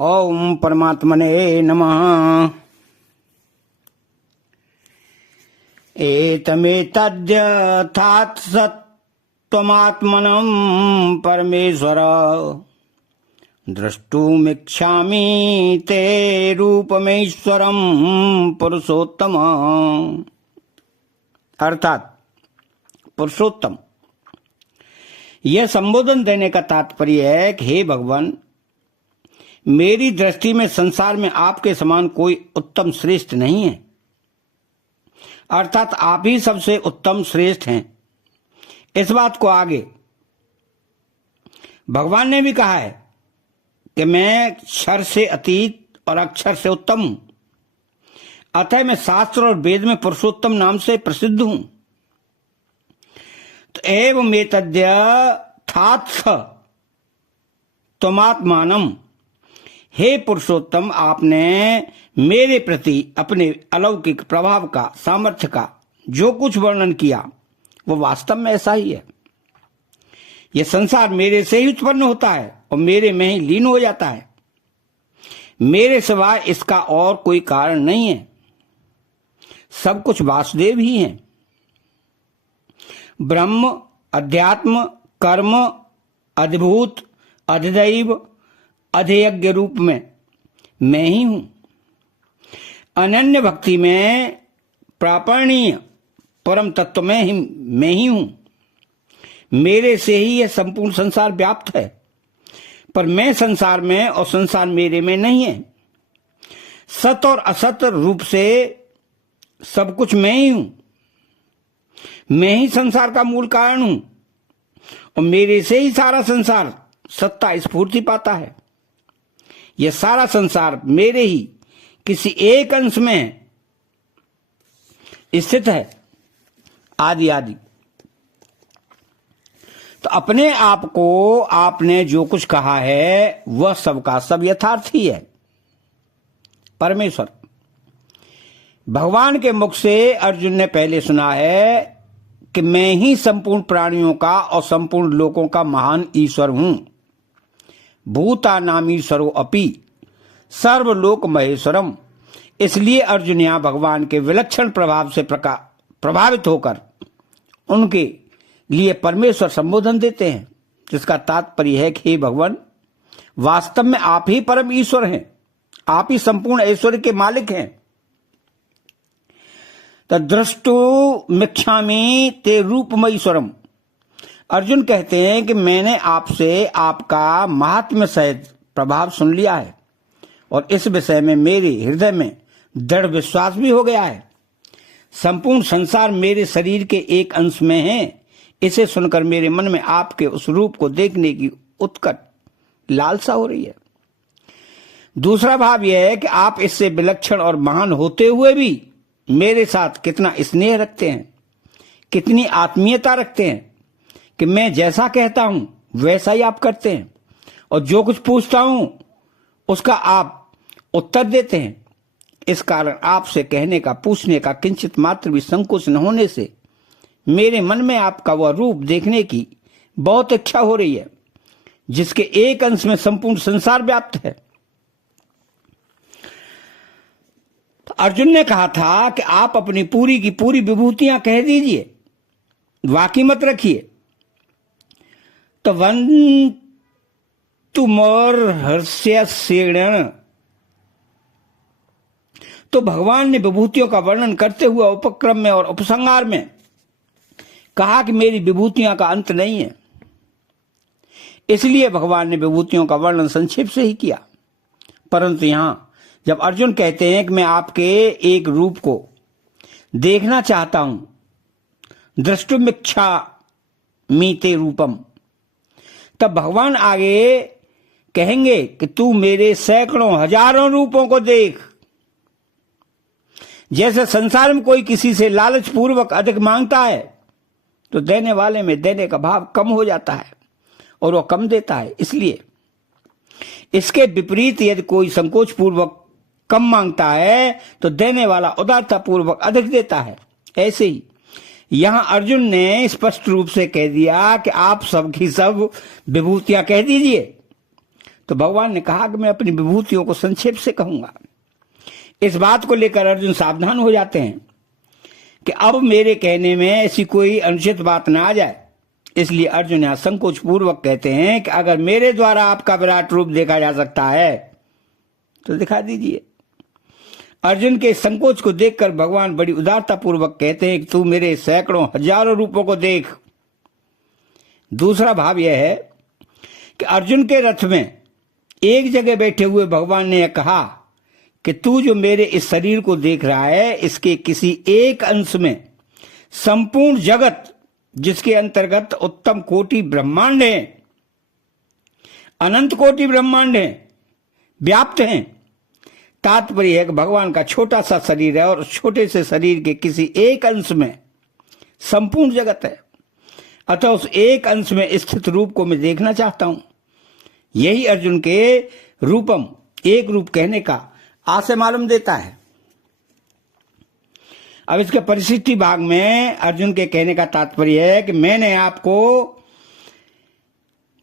ओम परमात्मने नमः। एतमेतद्यथात् सत्त्वमात्मनं परमेश्वर द्रष्टुमिच्छामि ते रूपमेश्वरं पुरुषोत्तम। अर्थात पुरुषोत्तम, यह संबोधन देने का तात्पर्य है कि हे भगवान, मेरी दृष्टि में संसार में आपके समान कोई उत्तम श्रेष्ठ नहीं है। अर्थात आप ही सबसे उत्तम श्रेष्ठ हैं। इस बात को आगे भगवान ने भी कहा है कि मैं क्षर से अतीत और अक्षर से उत्तम हूं, अतः मैं शास्त्र और वेद में पुरुषोत्तम नाम से प्रसिद्ध हूं। तो एवं एतद्यथात् त्वमात्मानम्, हे पुरुषोत्तम, आपने मेरे प्रति अपने अलौकिक प्रभाव का, सामर्थ्य का जो कुछ वर्णन किया वो वास्तव में ऐसा ही है। यह संसार मेरे से ही उत्पन्न होता है और मेरे में ही लीन हो जाता है। मेरे सिवाय इसका और कोई कारण नहीं है। सब कुछ वासुदेव ही है। ब्रह्म, अध्यात्म, कर्म, अधिभूत, अधिदैव, अधियज्ञ रूप में मैं ही हूं। अनन्य भक्ति में प्रापणीय परम तत्व में मैं ही हूं। मेरे से ही यह संपूर्ण संसार व्याप्त है, पर मैं संसार में और संसार मेरे में नहीं है। सत और असत रूप से सब कुछ मैं ही हूं। मैं ही संसार का मूल कारण हूं और मेरे से ही सारा संसार सत्ता स्फूर्ति पाता है। यह सारा संसार मेरे ही किसी एक अंश में स्थित है, आदि आदि। तो अपने आप को आपने जो कुछ कहा है वह सबका सब यथार्थ ही है। परमेश्वर भगवान के मुख से अर्जुन ने पहले सुना है कि मैं ही संपूर्ण प्राणियों का और संपूर्ण लोकों का महान ईश्वर हूं। भूतानाम ईश्वरो अपि सर्वलोक महेश्वरम। इसलिए अर्जुन यहां भगवान के विलक्षण प्रभाव से प्रभावित होकर उनके लिए परमेश्वर संबोधन देते हैं, जिसका तात्पर्य है कि हे भगवान, वास्तव में आप ही परम ईश्वर हैं। आप ही संपूर्ण ऐश्वर्य के मालिक हैं। तद्द्रष्टुमिच्छामि ते रूपमईश्वरम। अर्जुन कहते हैं कि मैंने आपसे आपका महात्म्य सहित प्रभाव सुन लिया है और इस विषय में मेरे हृदय में दृढ़ विश्वास भी हो गया है। संपूर्ण संसार मेरे शरीर के एक अंश में है। इसे सुनकर मेरे मन में आपके उस रूप को देखने की उत्कट लालसा हो रही है। दूसरा भाव यह है कि आप इससे विलक्षण और महान होते हुए भी मेरे साथ कितना स्नेह रखते हैं, कितनी आत्मीयता रखते हैं कि मैं जैसा कहता हूं वैसा ही आप करते हैं और जो कुछ पूछता हूं उसका आप उत्तर देते हैं। इस कारण आपसे कहने का, पूछने का किंचित मात्र भी संकोच न होने से मेरे मन में आपका वह रूप देखने की बहुत इच्छा हो रही है, जिसके एक अंश में संपूर्ण संसार व्याप्त है। तो अर्जुन ने कहा था कि आप अपनी पूरी की पूरी विभूतियां कह दीजिए, बाकी मत रखिए। तो वंतु मोर हर्ष्यसेण। तो भगवान ने विभूतियों का वर्णन करते हुए उपक्रम में और उपसंहार में कहा कि मेरी विभूतियों का अंत नहीं है। इसलिए भगवान ने विभूतियों का वर्णन संक्षेप से ही किया। परंतु यहां जब अर्जुन कहते हैं कि मैं आपके एक रूप को देखना चाहता हूं, द्रष्टुमिच्छामि ते रूपम, तब भगवान आगे कहेंगे कि तू मेरे सैकड़ों हजारों रूपों को देख। जैसे संसार में कोई किसी से लालच पूर्वक अधिक मांगता है तो देने वाले में देने का भाव कम हो जाता है और वह कम देता है। इसलिए इसके विपरीत यदि कोई संकोच पूर्वक कम मांगता है तो देने वाला उदारता पूर्वक अधिक देता है। ऐसे ही यहां अर्जुन ने स्पष्ट रूप से कह दिया कि आप सब की सब विभूतियां कह दीजिए। तो भगवान ने कहा कि मैं अपनी विभूतियों को संक्षेप से कहूंगा। इस बात को लेकर अर्जुन सावधान हो जाते हैं कि अब मेरे कहने में ऐसी कोई अनुचित बात ना आ जाए। इसलिए अर्जुन यहां संकोच पूर्वक कहते हैं कि अगर मेरे द्वारा आपका विराट रूप देखा जा सकता है तो दिखा दीजिए। अर्जुन के संकोच को देखकर भगवान बड़ी उदारता पूर्वक कहते हैं कि तू मेरे सैकड़ों हजारों रूपों को देख। दूसरा भाव यह है कि अर्जुन के रथ में एक जगह बैठे हुए भगवान ने यह कहा कि तू जो मेरे इस शरीर को देख रहा है, इसके किसी एक अंश में संपूर्ण जगत, जिसके अंतर्गत उत्तम कोटि ब्रह्मांड है, अनंत कोटि ब्रह्मांड है, व्याप्त हैं। तात्पर्य है कि भगवान का छोटा सा शरीर है और छोटे से शरीर के किसी एक अंश में संपूर्ण जगत है। अतः उस एक अंश में स्थित रूप को मैं देखना चाहता हूं। यही अर्जुन के रूपम, एक रूप कहने का आशय मालूम देता है। अब इसके परिशिष्टि भाग में अर्जुन के कहने का तात्पर्य है कि मैंने आपको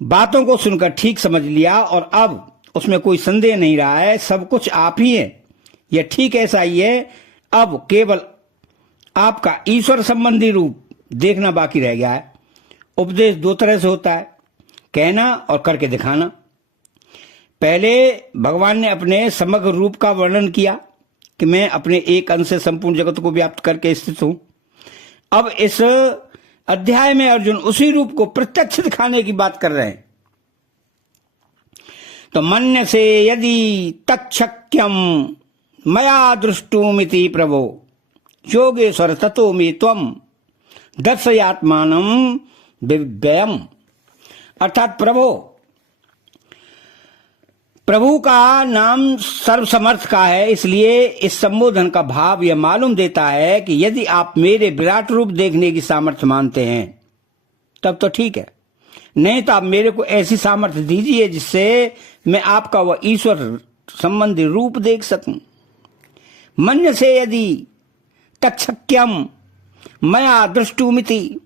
बातों को सुनकर ठीक समझ लिया और अब उसमें कोई संदेह नहीं रहा है, सब कुछ आप ही है। यह ठीक ऐसा ही है। अब केवल आपका ईश्वर संबंधी रूप देखना बाकी रह गया है। उपदेश दो तरह से होता है, कहना और करके दिखाना। पहले भगवान ने अपने समग्र रूप का वर्णन किया कि मैं अपने एक अंश से संपूर्ण जगत को व्याप्त करके स्थित हूं। अब इस अध्याय में अर्जुन उसी रूप को प्रत्यक्ष दिखाने की बात कर रहे हैं। तो मन्य से यदि तच्छक्यम मया दृष्टुमिति प्रभो योगेश्वर ततो मे त्वम दर्शयात्मानं दिव्यम। अर्थात प्रभु का नाम सर्वसमर्थ का है, इसलिए इस संबोधन का भाव यह मालूम देता है कि यदि आप मेरे विराट रूप देखने की सामर्थ्य मानते हैं तब तो ठीक है, नहीं तो आप मेरे को ऐसी सामर्थ्य दीजिए जिससे मैं आपका वह ईश्वर संबंधी रूप देख सकूं। मन्य से यदि तच्छक्यम मया दृष्टुमिति,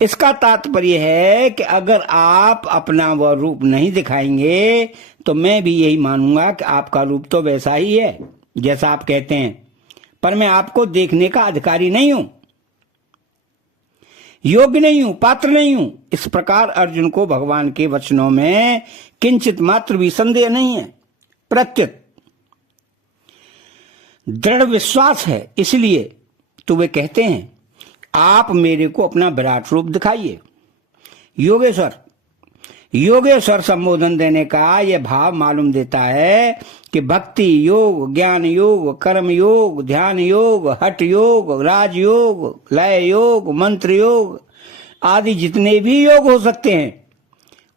इसका तात्पर्य है कि अगर आप अपना वह रूप नहीं दिखाएंगे तो मैं भी यही मानूंगा कि आपका रूप तो वैसा ही है जैसा आप कहते हैं, पर मैं आपको देखने का अधिकारी नहीं हूं, योग्य नहीं हूं, पात्र नहीं हूं। इस प्रकार अर्जुन को भगवान के वचनों में किंचित मात्र भी संदेह नहीं है, प्रत्युत दृढ़ विश्वास है। इसलिए तो वे कहते हैं आप मेरे को अपना विराट रूप दिखाइए। योगेश्वर संबोधन देने का यह भाव मालूम देता है कि भक्ति योग, ज्ञान योग, कर्म योग, ध्यान योग, हठ योग, राजयोग, लय योग, मंत्र योग आदि जितने भी योग हो सकते हैं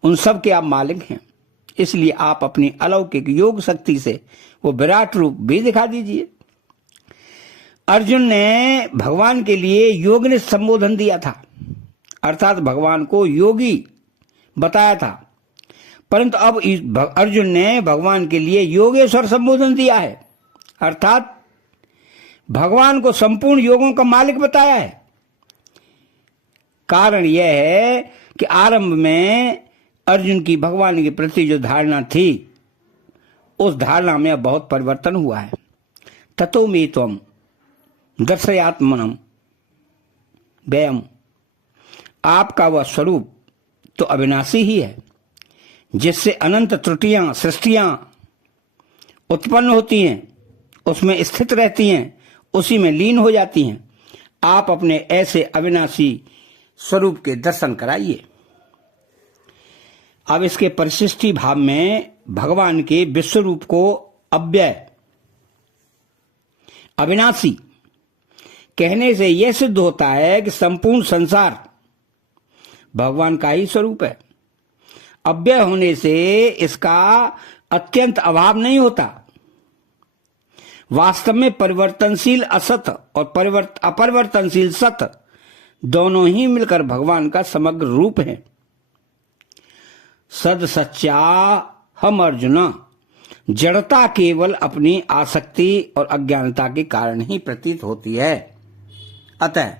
उन सब के आप मालिक हैं। इसलिए आप अपनी अलौकिक योग शक्ति से वो विराट रूप भी दिखा दीजिए। अर्जुन ने भगवान के लिए योगनिष्ठ संबोधन दिया था, अर्थात भगवान को योगी बताया था, परंतु अब अर्जुन ने भगवान के लिए योगेश्वर संबोधन दिया है, अर्थात भगवान को संपूर्ण योगों का मालिक बताया है। कारण यह है कि आरंभ में अर्जुन की भगवान के प्रति जो धारणा थी उस धारणा में बहुत परिवर्तन हुआ है। ततो मे त्वम दर्शयात्मनम व्ययम, आपका वह स्वरूप तो अविनाशी ही है जिससे अनंत त्रुटियां, सृष्टियां उत्पन्न होती हैं, उसमें स्थित रहती हैं, उसी में लीन हो जाती हैं। आप अपने ऐसे अविनाशी स्वरूप के दर्शन कराइए। अब इसके परिशिष्टि भाव में भगवान के विश्व रूप को अव्यय, अविनाशी कहने से यह सिद्ध होता है कि संपूर्ण संसार भगवान का ही स्वरूप है। अव्यय होने से इसका अत्यंत अभाव नहीं होता। वास्तव में परिवर्तनशील असत और अपरिवर्तनशील सत दोनों ही मिलकर भगवान का समग्र रूप है। सद सच्चा हम अर्जुना, जड़ता केवल अपनी आसक्ति और अज्ञानता के कारण ही प्रतीत होती है। अतः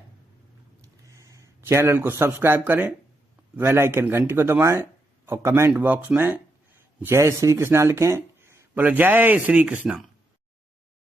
चैनल को सब्सक्राइब करें, बेल आइकन घंटी को दबाएं और कमेंट बॉक्स में जय श्री कृष्णा लिखें। बोलो जय श्री कृष्णा।